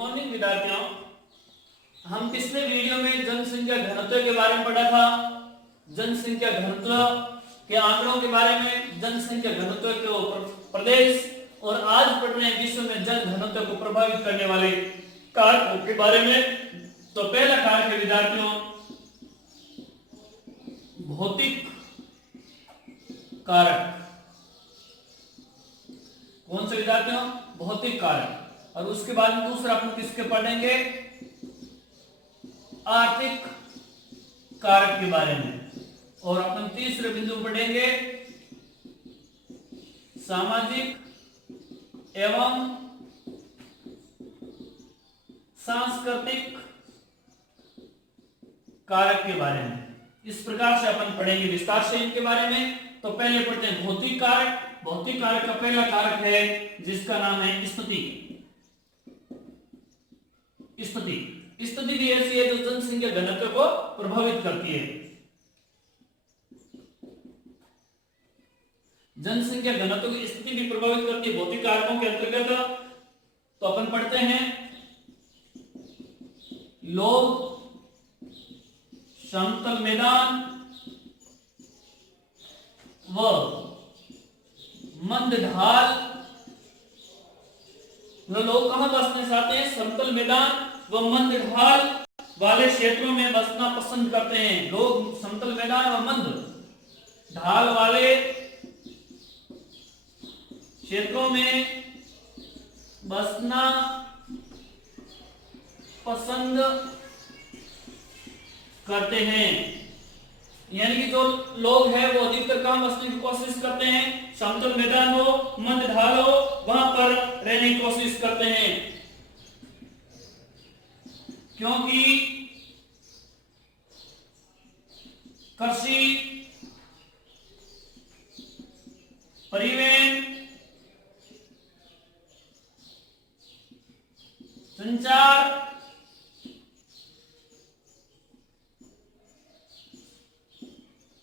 Morning विद्यार्थियों, हम पिछले वीडियो में जनसंख्या घनत्व के बारे में पढ़ा था। जनसंख्या घनत्व के आंकड़ों के बारे में, जनसंख्या घनत्व के प्रदेश, और आज पढ़ रहे हैं विश्व में जन घनत्व को प्रभावित करने वाले कारकों के बारे में। तो पहला कारक है विद्यार्थियों भौतिक कारक। कौन से विद्यार्थियों? भौतिक कारक। और उसके बाद में दूसरा अपन किसके पढ़ेंगे? आर्थिक कारक के बारे में। और अपन तीसरे बिंदु पढ़ेंगे सामाजिक एवं सांस्कृतिक कारक के बारे में। इस प्रकार से अपन पढ़ेंगे विस्तार से इनके बारे में। तो पहले पढ़ते हैं भौतिक कारक। भौतिक कारक का पहला कारक है जिसका नाम है स्थिति। स्थिति स्थिति भी ऐसी है जो जनसंख्या घनत्व को प्रभावित करती है। जनसंख्या घनत्व की स्थिति भी प्रभावित करती है भौतिक कारकों के अंतर्गत। तो अपन पढ़ते हैं लोग, समतल मैदान व मंद ढाल। लोग कहां बसना चाहते हैं? समतल मैदान व मंद ढाल वाले क्षेत्रों में बसना पसंद करते हैं। लोग समतल मैदान व मंद ढाल वाले क्षेत्रों में बसना पसंद करते हैं। यानी कि जो लोग हैं वो अधिकतर कहां बसने की कोशिश करते हैं? समतल मैदान हो, मंद ढाल हो, वहां पर रहने की कोशिश करते हैं। क्योंकि कृषि, परिवहन, संचार,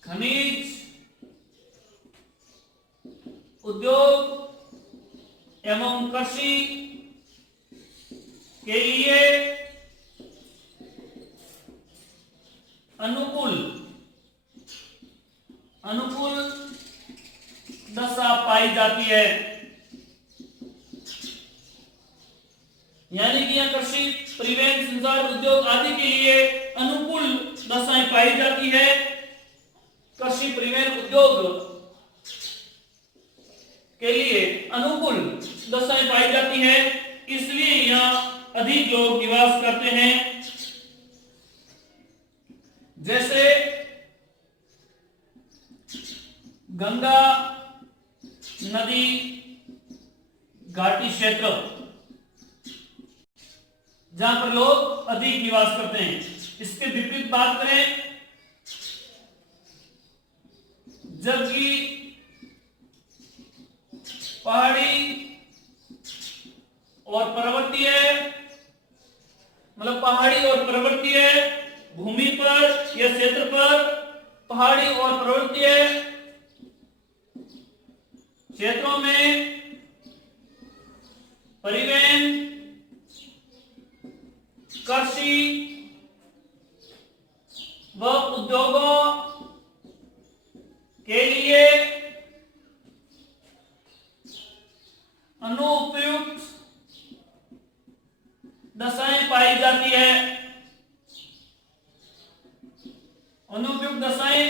खनिज, उद्योग एवं कृषि के लिए अनुकूल दशा पाई जाती है। यानी कि यह कृषि, परिवहन, संचार, उद्योग आदि के लिए अनुकूल दशाएं पाई जाती है। कृषि, परिवहन, उद्योग के लिए अनुकूल दशाएं पाई जाती है, इसलिए यहाँ अधिक लोग निवास करते हैं। जैसे गंगा नदी घाटी क्षेत्र, जहां पर लोग अधिक निवास करते हैं। इसके विपरीत बात करें, जबकि पहाड़ी और पर्वतीय, मतलब पहाड़ी और पर्वतीय भूमि पर या क्षेत्र पर, पहाड़ी और पर्वतीय क्षेत्रों में परिवहन, कृषि व उद्योगों के लिए अनुपयुक्त दशाएं पाई जाती है। अनुपयुक्त दशाएं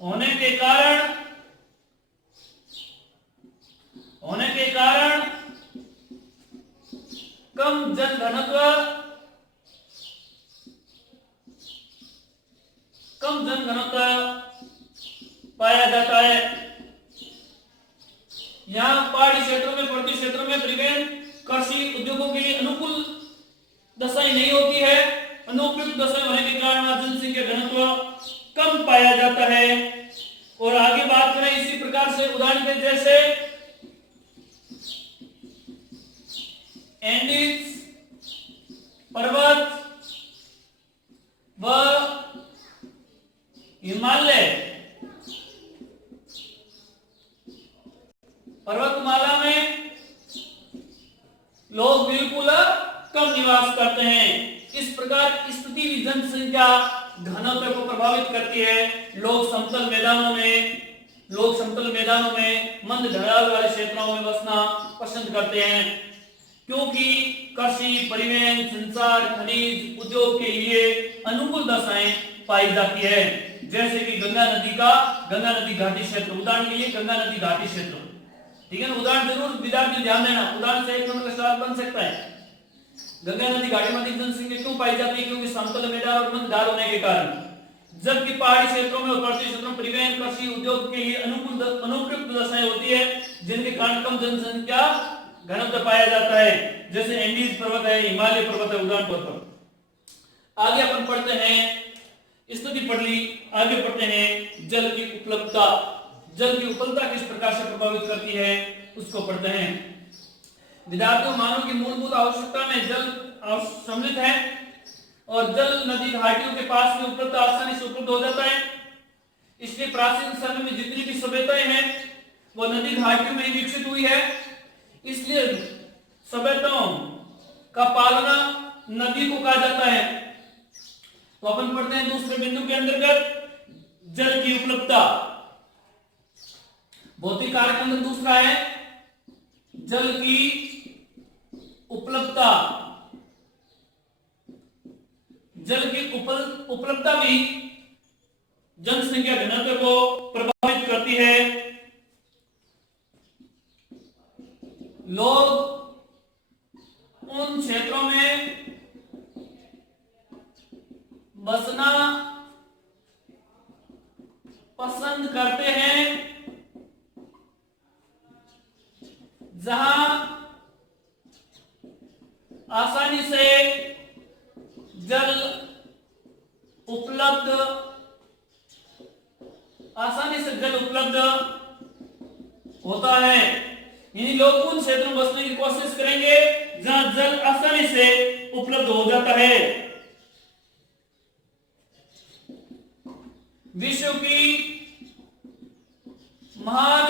होने के कारण कम जनघनत्व पाया जाता है। यहाँ पहाड़ी क्षेत्रों में, पर्वतीय क्षेत्रों में परिवहन, कृषि, उद्योगों के लिए अनुकूल दशाएं नहीं होती है। अनुपयुक्त दशाएं होने के कारण जनसंख्या घनत्व कम पाया जाता है। और आगे बात करें इसी प्रकार से, उदाहरण के जैसे एंडीज पर्वत व हिमालय पर्वतमाला में प्रकार स्थिति भी जनसंख्या घनत्व को प्रभावित करती है। लोग समतल मैदानों में मंद ढलान वाले क्षेत्रों में बसना पसंद करते हैं, क्योंकि कृषि, परिवहन, संचार, खनिज, उद्योग के लिए अनुकूल दशाएं पाई जाती है। जैसे कि गंगा नदी घाटी क्षेत्र, उदाहरण के लिए गंगा नदी घाटी क्षेत्र, ठीक है ना। उदाहरण जरूर विद्यार्थी ध्यान देना, उदाहरण से एक नंबर का सवाल बन सकता है। गंगा नदी घाटी में अधिक जनसंख्या क्यों पाई जाती है? क्योंकि समतल मैदान और मंद ढाल होने के कारण। जबकि पहाड़ी क्षेत्रों में और पर्वतीय क्षेत्रों में परिवहन, कृषि, उद्योग के लिए अनुपयुक्त दशाएं होती है, जिनके कारण कम जनसंख्या घनत्व पाया जाता है। जैसे एंडीज पर्वत है, हिमालय पर्वत है, उदाहरण पर। आगे अपन पढ़ते हैं, स्थिति पढ़ ली, आगे पढ़ते हैं जल की उपलब्धता। जल की उपलब्धता किस प्रकार से प्रभावित करती है उसको पढ़ते हैं। विद्यार्थियों, मानव की मूलभूत आवश्यकता में जल सम्मिलित है और जल नदी घाटियों के पास में उपलब्ध, आसानी से उपलब्ध हो जाता है। इसलिए प्राचीन समय में जितनी भी सभ्यताएं हैं वो नदी घाटियों में ही विकसित हुई है। इसलिए सभ्यताओं का पालना नदी को कहा जाता है। तो अपन पढ़ते हैं दूसरे बिंदु के अंतर्गत जल की उपलब्धता। भौतिक कार्य के अंदर दूसरा है जल की उपलब्धता। जल की उपलब्धता भी जनसंख्या घनत्व को प्रभावित करती है। लोग उन क्षेत्रों में बसना पसंद करते हैं जहां आसानी से जल उपलब्ध होता है। यानी लोग उन क्षेत्रों में बसने की कोशिश करेंगे जहां जल आसानी से उपलब्ध हो जाता है। विश्व की महान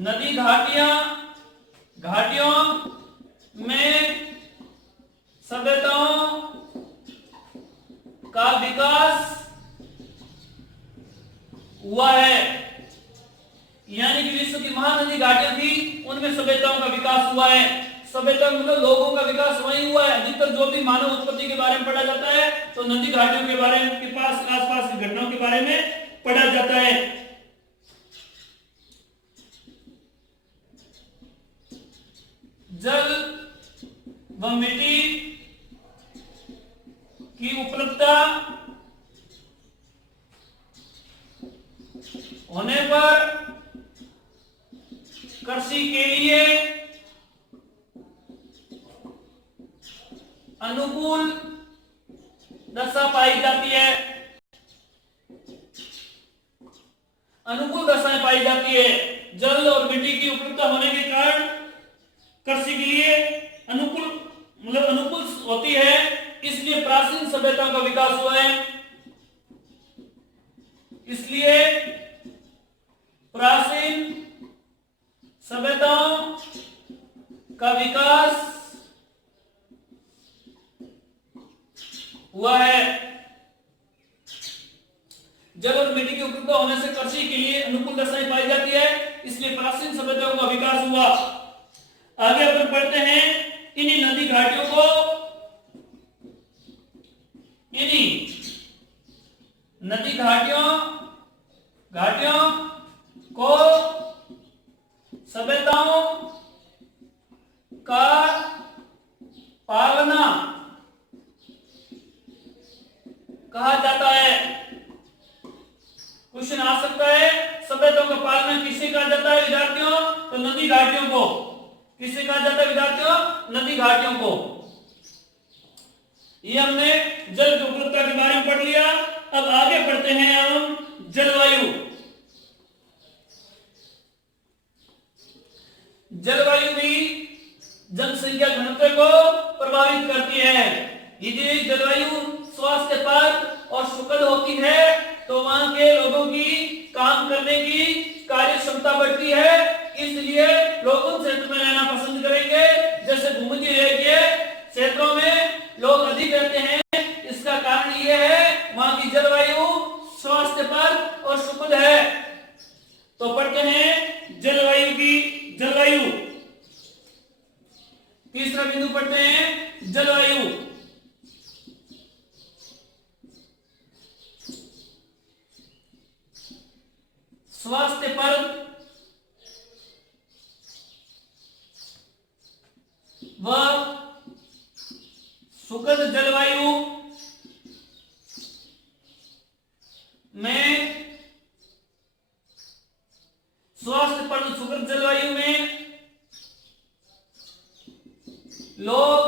नदी घाटियों में सभ्यताओं का विकास हुआ है। यानी कि विश्व की महान नदी घाटियां थी, उनमें सभ्यताओं का विकास हुआ है। सभ्यता मतलब लोगों का विकास वहीं हुआ है। अधिकतर जो भी मानव उत्पत्ति के बारे में पढ़ा जाता है तो नदी घाटियों के बारे में, के पास आसपास की घटनाओं के बारे में पढ़ा जाता है। जल व मिट्टी की उपलब्धता होने पर कृषि के लिए अनुकूल दशा पाई जाती है। अनुकूल दशाएं पाई जाती है। जल और मिट्टी की उपलब्धता होने के कारण कृषि के लिए अनुकूल होती है। इसलिए प्राचीन सभ्यता का विकास हुआ है। इसलिए प्राचीन सभ्यताओं का विकास हुआ है। जल और मिट्टी की उपलब्धता होने से कृषि के लिए अनुकूल दशाएं पाई जाती है। इसलिए प्राचीन सभ्यताओं का विकास हुआ। आगे अपन पढ़ते हैं इन्हीं नदी घाटियों को सभ्यताओं का पालना कहा जाता है। क्वेश्चन आ सकता है, सभ्यताओं का पालना किसे कहा जाता है विद्यार्थियों? तो नदी घाटियों को। किसे कहा जाता है विद्यार्थियों? नदी घाटियों को। ये हमने जल की उपलब्धता के बारे में पढ़ लिया। अब आगे बढ़ते हैं हम जलवायु। जलवायु भी जनसंख्या घनत्व को प्रभावित करती है। यदि जलवायु स्वास्थ्यकर और सुखद होती है तो वहां के लोगों की काम करने की कार्य क्षमता बढ़ती है। इसलिए लोग उन क्षेत्र में रहना पसंद करेंगे। जैसे भूमध्य रेखीय क्षेत्रों में लोग अधिक रहते हैं, स्वास्थ्यप्रद व सुखद जलवायु में स्वास्थ्यप्रद सुखद जलवायु में लोग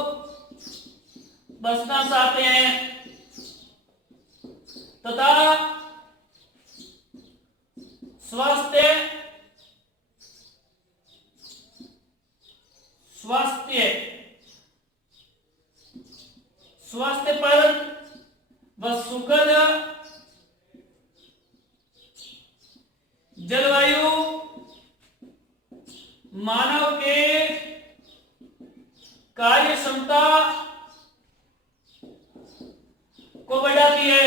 बसना चाहते हैं तथा स्वास्थ्य स्वास्थ्यप्रद व सुखद जलवायु मानव के कार्य क्षमता को बढ़ाती है।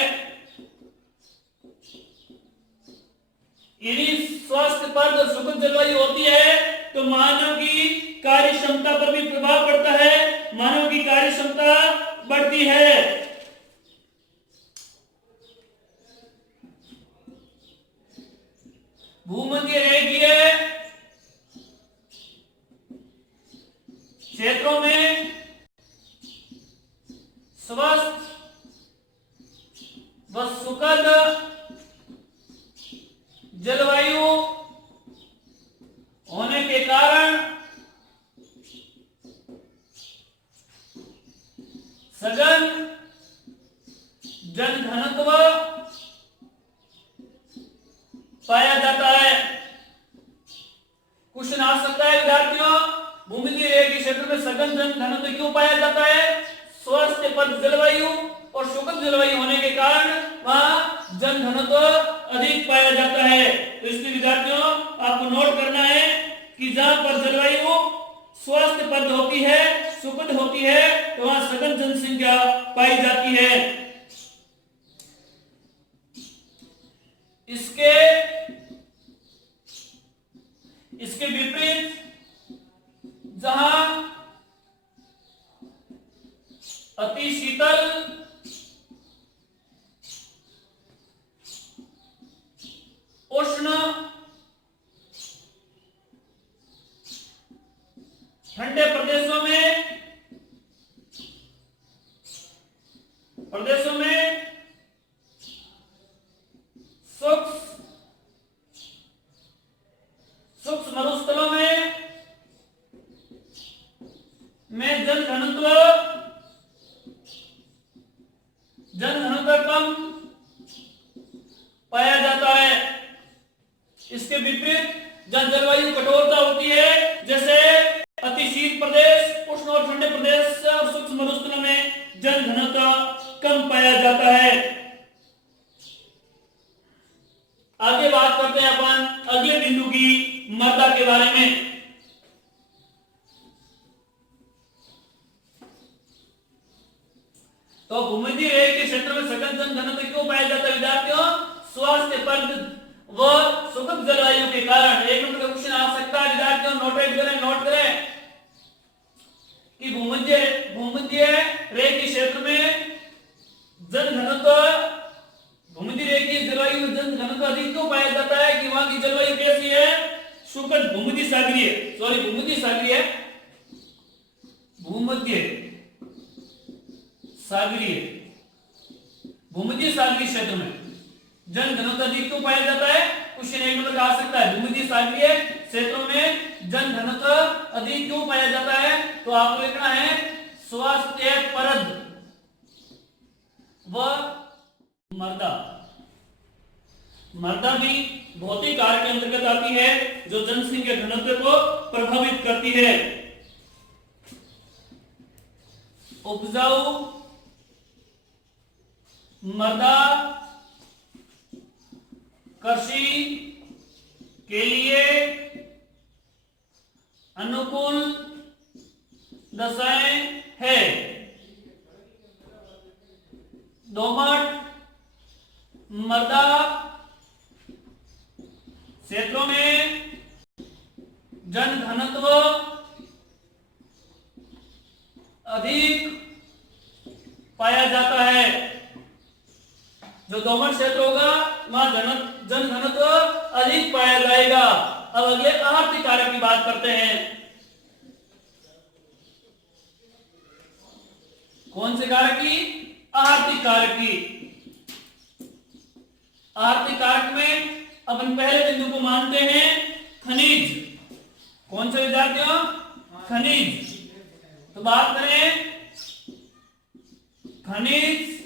यदि स्वास्थ्यप्रद और सुखद जलवायु होती है तो मानव की कार्य क्षमता पर भी प्रभाव पड़ता है, मानव की कार्य क्षमता बढ़ती है। भूमध्य रेखीय क्षेत्रों में स्वस्थ व सुखद जलवायु होने के कारण सघन जनघनत्व पाया जाता है। क्वेश्चन आ सकता है विद्यार्थियों, भूमध्य रेखीय क्षेत्र में सघन जनघनत्व क्यों पाया जाता है? स्वास्थ्यप्रद जलवायु और सुखद जलवायु होने के कारण वहां जनघनत्व अधिक पाया जाता है। तो इसलिए विद्यार्थियों आपको नोट करना है कि जहां पर जलवायु स्वास्थ्यप्रद होती है, सुखद होती है, तो वहां सघन जनसंख्या पाई जाती है। इसके विपरीत जहां अति शीतल उष्ण ठंडे प्रदेशों में सूक्ष्म मरुस्थलों में जनघनत्व कम पाया जाता है। इसके विपरीत जहां जलवायु कठोरता होती है, जैसे अतिशीत प्रदेश, उष्ण और ठंडे प्रदेश और सूक्ष्म मरुस्थलों में जनघनत्व कम पाया जाता है। आगे बात करते हैं अपन अगले बिंदु की, मृदा के बारे में। तो भूमध्य रेखीय क्षेत्र में सघन जनघनत्व क्यों पाया जाता है विद्यार्थियों? स्वास्थ्यप्रद व सुखद जलवायु के कारण। एक नंबर का क्वेश्चन आ सकता है विद्यार्थियों, नोट करें कि भूमध्य रेखीय क्षेत्र में भूमध्य रेखीय जलवायु में जनघनत्व अधिक क्यों पाया जाता है? कि वहां की जलवायु कैसी है? सुखद भूमध्य सागरीय क्षेत्र में जनघनत्व अधिक क्यों पाया जाता है? क्वेश्चन एक नंबर का आ सकता है। भूमध्य सागरीय क्षेत्रों में जनघनत्व अधिक क्यों पाया जाता है? तो आपको लिखना है स्वास्थ्यप्रद व मृदा भी भौतिक कार्य के अंतर्गत आती है जो जनसंख्या घनत्व को प्रभावित करती है। उपजाऊ मृदा कृषि के लिए अनुकूल दशाएं है। दोमट मृदा क्षेत्रों में जनघनत्व अधिक पाया जाता है। जो दोमट क्षेत्र होगा वहां जन घनत्व अधिक पाया जाएगा। अब अगले आर्थिक कारक की बात करते हैं। कौन से कारक की? आर्थिक कारक की। आर्थिक कारक में अपन पहले बिंदु को मानते हैं खनिज। कौन से विद्यार्थियों? खनिज। तो बात करें खनिज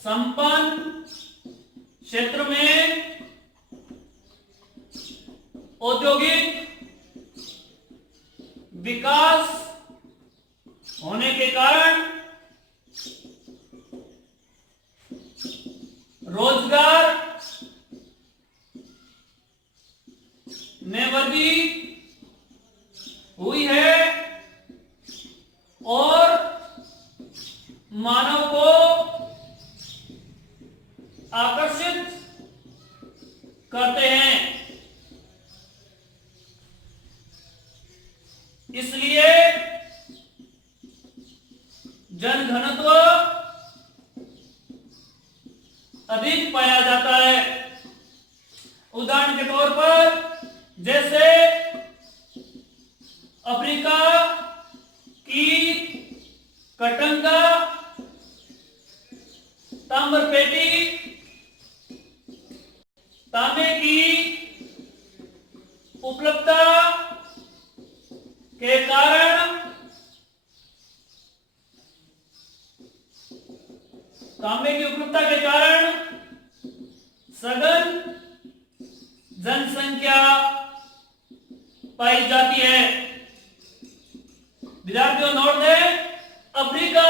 संपन्न क्षेत्र में औद्योगिक विकास होने के कारण रोजगार में वृद्धि हुई है और मानव को आकर्षित करते हैं। इसलिए जन घनत्व अधिक पाया जाता है। उदाहरण के तौर पर जैसे अफ्रीका की कटंगा, ताम्रपेटी, तांबे की उपलब्धता के कारण सघन जनसंख्या पाई जाती है। विद्यार्थियों नोट दें, अफ्रीका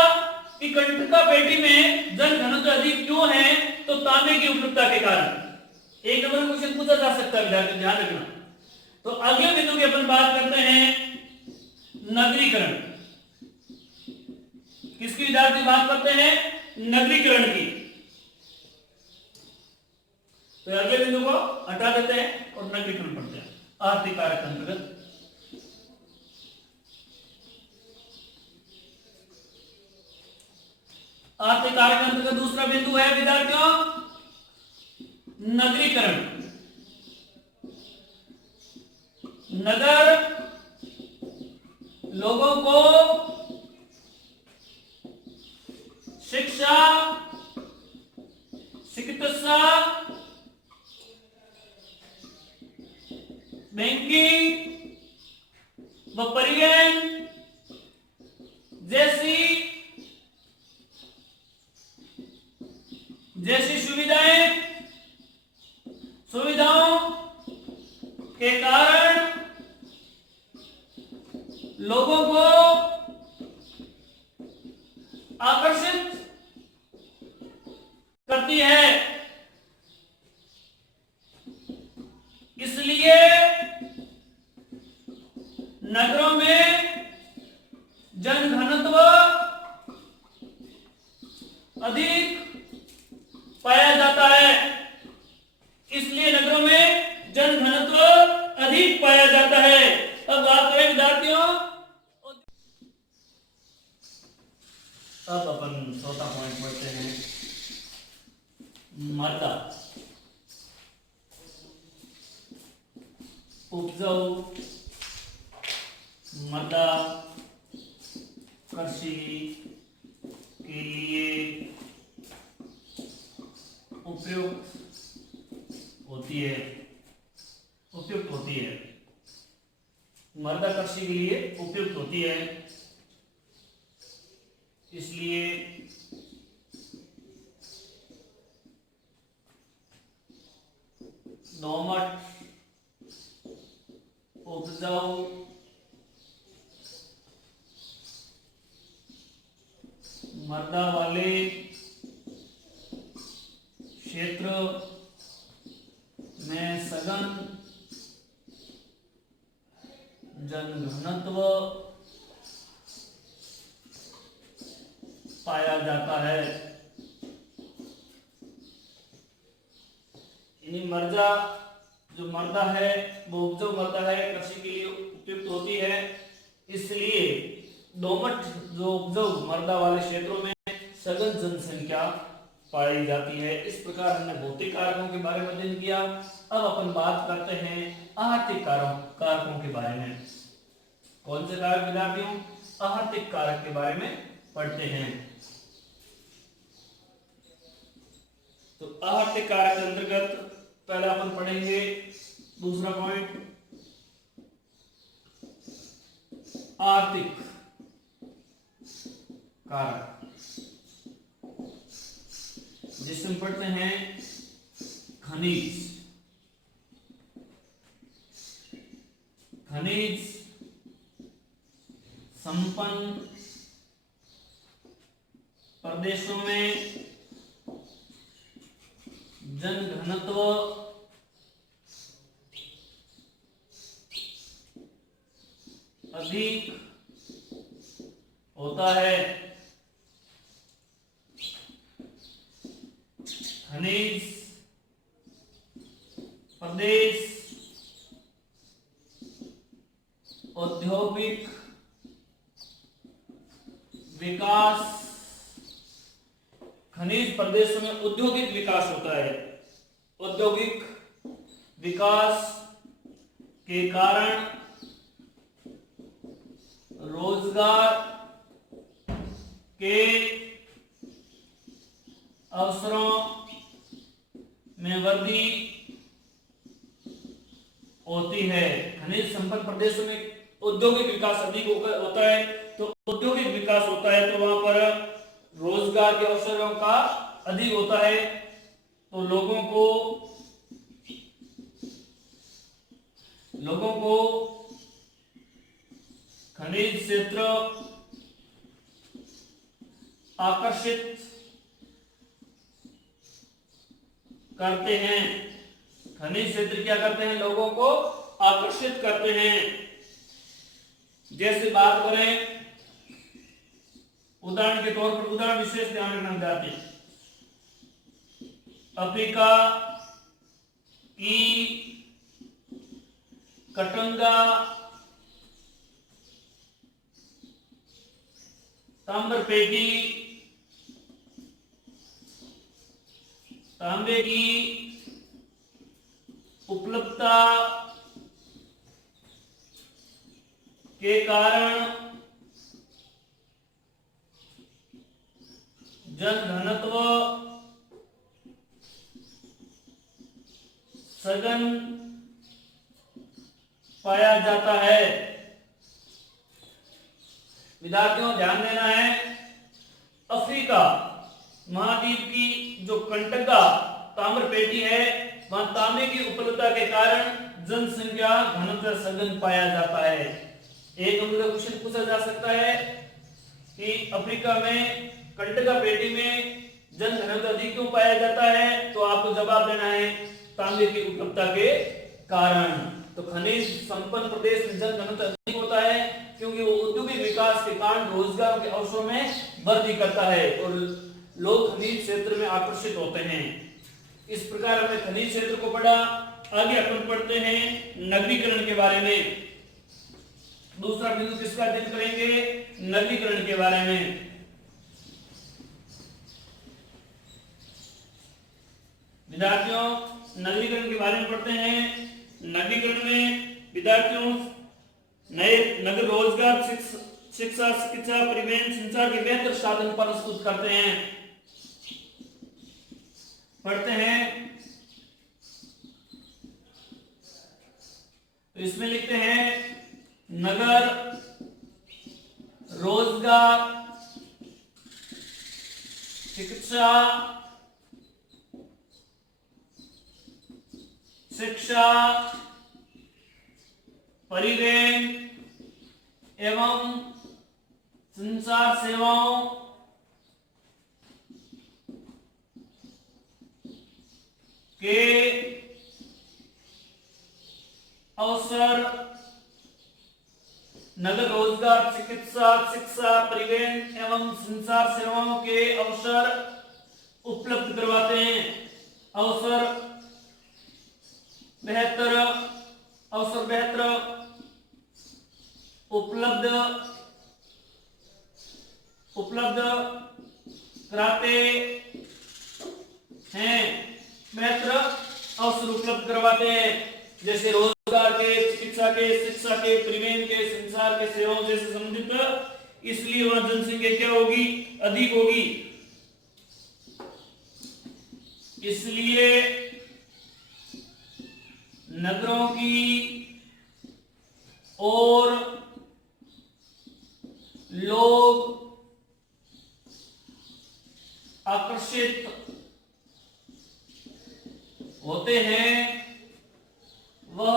की कटंगा पेटी में जन घनत्व अधिक क्यों है? तो तांबे की उपलब्धता के कारण। एक नंबर क्वेश्चन पूछा जा सकता है, विद्यार्थियों ध्यान रखना। तो अगले बिंदु की अपन बात करते हैं नगरीकरण। किसकी विद्यार्थी बात करते हैं? नगरीकरण की। तो अगले बिंदु को हटा देते हैं और नगरीकरण पढ़ते हैं आर्थिक कारक अंतर्गत। आर्थिक कारक अंतर्गत दूसरा बिंदु है विद्यार्थियों नगरीकरण। नगर लोगों को शिक्षा, चिकित्सा, बैंकिंग व परिवहन जैसी सुविधाओं के कारण लोगों को आकर्षित करती है। इसलिए नगरों में जन घनत्व अधिक पाया जाता है। इसलिए नगरों में जन घनत्व अधिक पाया जाता है। अब बात करें विद्यार्थियों, अब अपन चौथा पॉइंट पढ़ते हैं मृदा उपजाऊ मृदा कृषि के लिए उपयुक्त होती है। मृदा कृषि के लिए उपयुक्त होती है। इसलिए दोमट उपजाऊ मृदा वाले क्षेत्र में सघन जनघनत्व पाया जाता है। जो मृदा है वो उपजाऊ मृदा है, कृषि के लिए उपयुक्त होती है। इसलिए दोमट जो उपजाऊ मृदा वाले क्षेत्रों में सघन जनसंख्या पाई जाती है। इस प्रकार हमने भौतिक कारकों के बारे में अध्ययन किया। अब अपन बात करते हैं आर्थिक कारकों के बारे में। कौन से कारक विद्यार्थियों? आर्थिक कारक के बारे में पढ़ते हैं। तो आर्थिक कारक के अंतर्गत पहले अपन पढ़ेंगे दूसरा पॉइंट, आर्थिक कारक, जिसमें पढ़ते हैं खनिज। खनिज संपन्न प्रदेशों में जनघनत्व अधिक होता है। खनिज प्रदेश औद्योगिक विकास, खनिज प्रदेशों में औद्योगिक विकास होता है। औद्योगिक विकास के कारण रोजगार के अवसरों में वृद्धि होती है। खनिज संपन्न प्रदेशों में औद्योगिक विकास अधिक होता है, तो औद्योगिक विकास होता है तो वहां पर रोजगार के अवसरों का अधिक होता है, तो लोगों को खनिज क्षेत्र आकर्षित करते हैं। खनिज क्षेत्र क्या करते हैं? लोगों को आकर्षित करते हैं। जैसे बात करें उदाहरण के तौर पर, उदाहरण विशेष ध्यान रखना चाहते हैं, अफ्रीका की कटंगा ताम्रपेटी, तांबे की उपलब्धता के कारण जनघनत्व सघन पाया जाता है। विद्यार्थियों ध्यान देना है, अफ्रीका महाद्वीप की जो कंटका ताम्रपेटी है, वहां तांबे की उपलब्धता के कारण जनसंख्या घनत्व सघन पाया जाता है। एक नंबर क्वेश्चन पूछा जा सकता है कि अफ्रीका में कंटका पेटी में जन घनत्व अधिक क्यों पाया जाता है, तो आपको जवाब देना है तांबे की उपलब्धता के कारण। तो खनिज संपन्न प्रदेश में जन घनत्व अधिक होता है क्योंकि वो औद्योगिक विकास के कारण रोजगार के अवसरों में वृद्धि करता है और लोग खनिज क्षेत्र में आकर्षित होते हैं। इस प्रकार हमने खनिज क्षेत्र को पढ़ा। आगे अपन पढ़ते हैं नगरीकरण के बारे में। दूसरा बिंदु किसका अध्ययन करेंगे? नगरीकरण के बारे में। विद्यार्थियों नगरीकरण के बारे में पढ़ते हैं। नगरीकरण में विद्यार्थियों नए नगर रोजगार, शिक्षा, चिकित्सा, परिवहन, संचार के बेहतर साधन प्रस्तुत करते हैं। पढ़ते हैं तो इसमें लिखते हैं नगर रोजगार, चिकित्सा, शिक्षा, परिवहन एवं संचार सेवाओं के अवसर, नगर रोजगार, चिकित्सा, शिक्षा, परिवहन एवं संचार सेवाओं के अवसर उपलब्ध करवाते हैं। अवसर बेहतर उपलब्ध कराते हैं बेहतर अवसर उपलब्ध करवाते हैं, जैसे रोजगार के, चिकित्सा के, शिक्षा के, परिवहन के, संचार के सेवाओं जैसे संबंधित। इसलिए वहां जनसंख्या क्या होगी, अधिक होगी। इसलिए नगरों की ओर लोग आकर्षित होते हैं, वह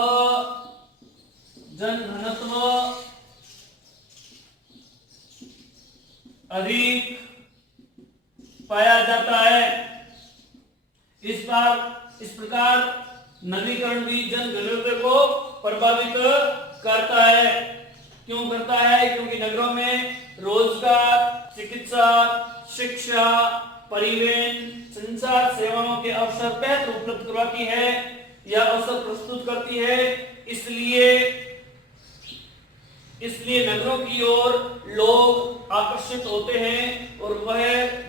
जनघनत्व अधिक पाया जाता है। इस प्रकार नगरीकरण भी जनघनत्व को प्रभावित करता है। क्यों करता है? क्योंकि नगरों में रोजगार, चिकित्सा, शिक्षा, परिवहन, संचार सेवाओं के अवसर बेहतर उपलब्ध करवाती है या अवसर प्रस्तुत करती है। इसलिए नगरों की ओर लोग आकर्षित होते हैं और वह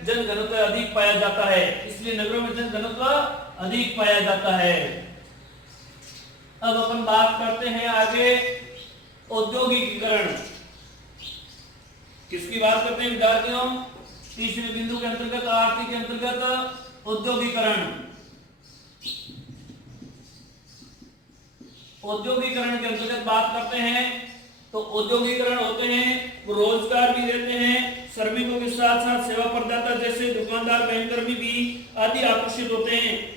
जनघनत्व अधिक पाया जाता है। इसलिए नगरों में जनघनत्व अधिक पाया जाता है। अब अपन बात करते हैं आगे औद्योगिकीकरण। किसकी बात करते हैं विद्यार्थियों? तीसरे बिंदु के अंतर्गत, आर्थिक के अंतर्गत औद्योगिकीकरण। औद्योगिकीकरण के अंतर्गत बात करते हैं तो औद्योगिकीकरण होते हैं वो रोजगार भी देते हैं, श्रमिकों के साथ साथ सेवा प्रदाता जैसे दुकानदार, बैंककर्मी भी आदि आकर्षित होते हैं।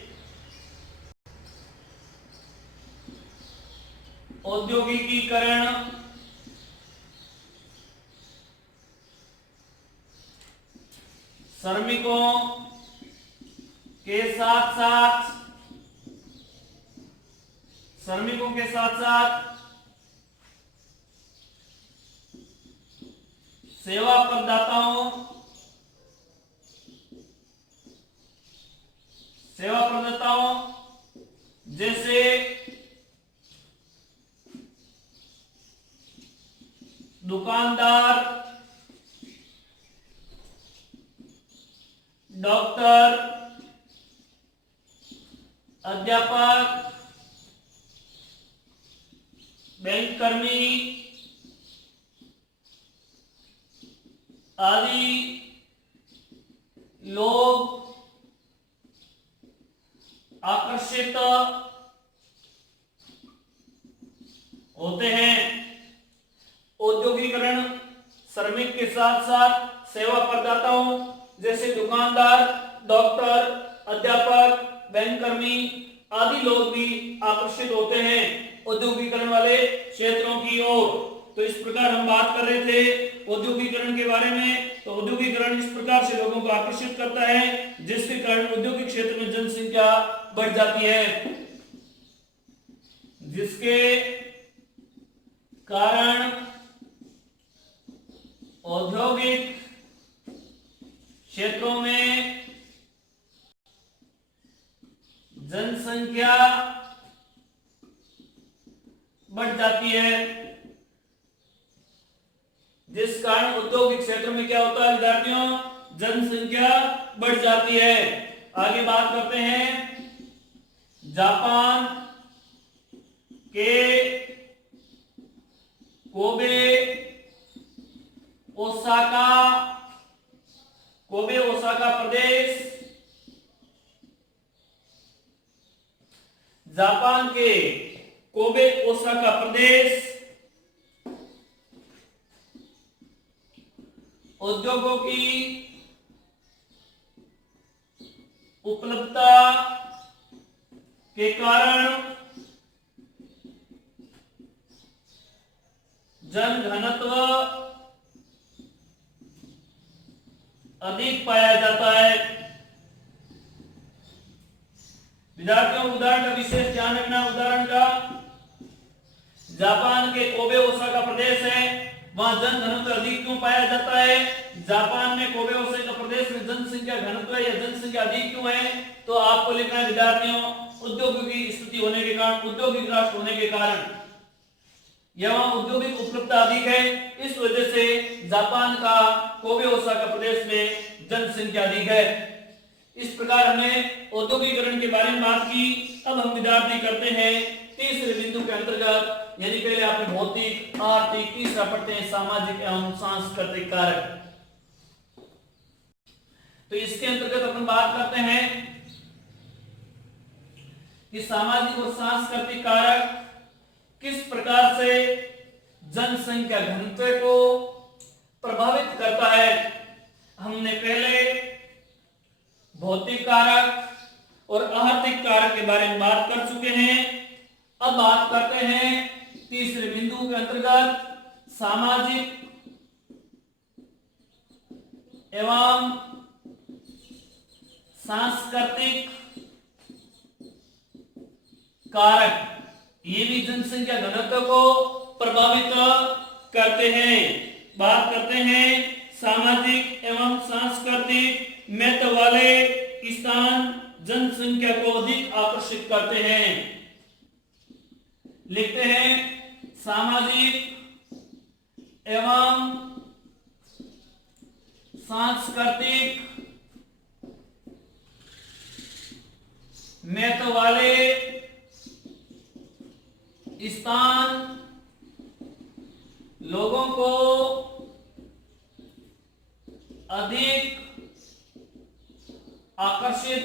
औद्योगिकीकरण श्रमिकों के साथ साथ सेवा प्रदाताओं जैसे दुकानदार, डॉक्टर, अध्यापक, बैंक कर्मी आदि लोग आकर्षित होते हैं। औद्योगिकीकरण श्रमिक के साथ साथ सेवा प्रदाताओं जैसे दुकानदार, डॉक्टर, अध्यापक, बैंक कर्मी आदि लोग भी आकर्षित होते हैं औद्योगिकीकरण वाले क्षेत्रों की ओर। तो इस प्रकार हम बात कर रहे थे औद्योगिकीकरण के बारे में। तो औद्योगिकीकरण इस प्रकार से लोगों को आकर्षित करता है जिसके कारण औद्योगिक क्षेत्र में जनसंख्या बढ़ जाती है, जिसके कारण औद्योगिक क्षेत्रों में जनसंख्या बढ़ जाती है, जिस कारण औद्योगिक क्षेत्र में क्या होता है विद्यार्थियों? जनसंख्या बढ़ जाती है। आगे बात करते हैं जापान के कोबे ओसाका प्रदेश, जापान के कोबे ओसाका प्रदेश उद्योगों की उपलब्धता के कारण जनघनत्व अधिक पाया जाता है। विद्यार्थियों उदाहरण का विशेष ध्यान रखना। उदाहरण का जापान के कोबे ओसाका प्रदेश है, वहां जनघनत्व अधिक क्यों पाया जाता है? जापान में कोबे ओसाका प्रदेश में जनसंख्या घनत्व या जनसंख्या अधिक क्यों है? तो आपको लिखना है विद्यार्थियों औद्योगिक की स्थिति होने के कारण, औद्योगिक राष्ट्र होने के कारण यहाँ औद्योगिक उपलब्धता अधिक है, इस वजह से जापान का कोबे ओसाका प्रदेश में जनसंख्या अधिक है। इस प्रकार हमने औद्योगिकरण के बारे में बात की। अब हम विद्यार्थी करते हैं तीसरे बिंदु के अंतर्गत, यानी पहले आपने भौतिक, आर्थिक, तीसरा पढ़ते हैं सामाजिक एवं सांस्कृतिक कारक। तो इसके अंतर्गत अपन बात करते हैं कि सामाजिक और सांस्कृतिक कारक किस प्रकार से जनसंख्या घनत्व को प्रभावित करता है। हमने पहले भौतिक कारक और आर्थिक कारक के बारे में बात कर चुके हैं। अब बात करते हैं तीसरे बिंदु के अंतर्गत सामाजिक एवं सांस्कृतिक कारक, ये भी जनसंख्या घनत्व को प्रभावित करते हैं। बात करते हैं सामाजिक एवं सांस्कृतिक महत्व वाले स्थान जनसंख्या को अधिक आकर्षित करते हैं। लिखते हैं सामाजिक एवं सांस्कृतिक महत्व वाले स्थान लोगों को अधिक आकर्षित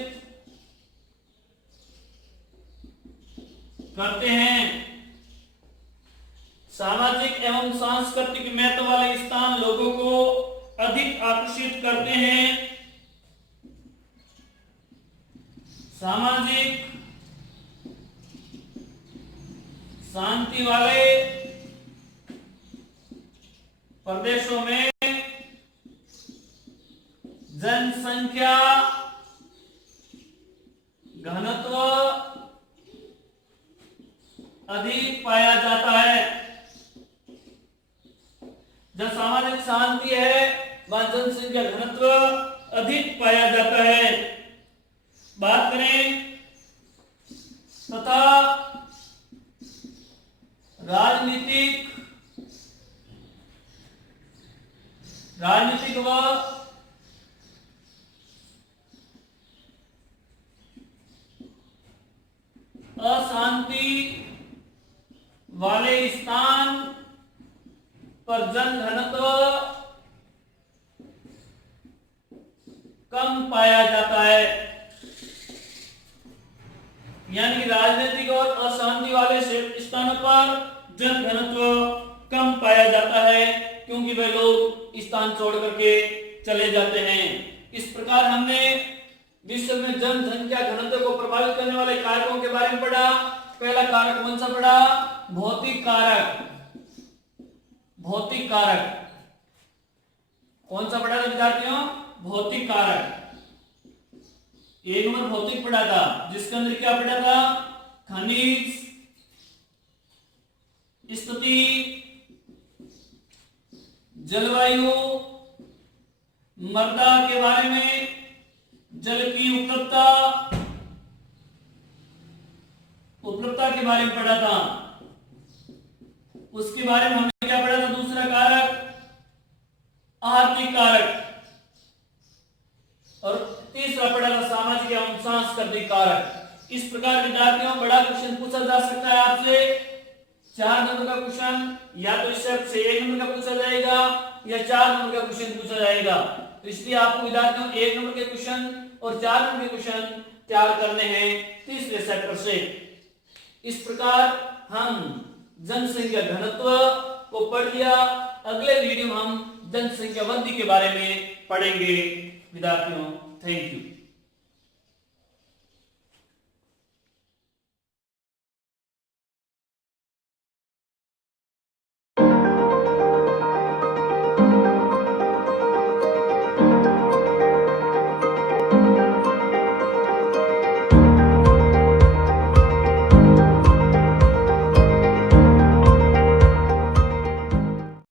करते हैं। सामाजिक एवं सांस्कृतिक महत्व वाले स्थान लोगों को अधिक आकर्षित करते हैं। सामाजिक शांति वाले प्रदेशों में जनसंख्या घनत्व अधिक पाया जाता है। जब सामाजिक शांति है वहां जनसंख्या घनत्व अधिक पाया जाता है। बात करें तथा राजनीतिक व अशांति वाले स्थान पर जन घनत्व कम पाया जाता है। यानी कि राजनीतिक और अशांति वाले स्थानों पर जन घनत्व कम पाया जाता है, क्योंकि वे लोग स्थान छोड़ करके चले जाते हैं। इस प्रकार हमने विश्व में जनसंख्या घनत्व को प्रभावित करने वाले कारकों के बारे में पढ़ा। पहला कारक कौन सा पढ़ा? भौतिक कारक। भौतिक कारक कौन सा पढ़ा था विद्यार्थियों? भौतिक कारक। एक नंबर भौतिक पढ़ा था, जिसके अंदर क्या पढ़ा था? खनिज, स्थिति, जलवायु, मृदा के बारे में, जल की उपलब्धता के बारे में पढ़ा था। उसके बारे में हमने क्या पढ़ा था? दूसरा कारक आर्थिक कारक, और तीसरा पढ़ा था सामाजिक एवं सांस्कृतिक कारक। इस प्रकार विद्यार्थियों बड़ा क्वेश्चन पूछा जा सकता है आपसे। 4 नंबर का क्वेश्चन या तो इस शब्द से 1 नंबर का पूछा जाएगा या 4 नंबर का क्वेश्चन पूछा जाएगा। तो इसलिए आपको विद्यार्थियों 1 नंबर के क्वेश्चन और 4 नंबर के क्वेश्चन तैयार करने हैं तीसरे सेक्टर से। इस प्रकार हम जनसंख्या घनत्व को पढ़ लिया। अगले वीडियो में हम जनसंख्या वृद्धि के बारे में पढ़ेंगे विद्यार्थियों। Thank you.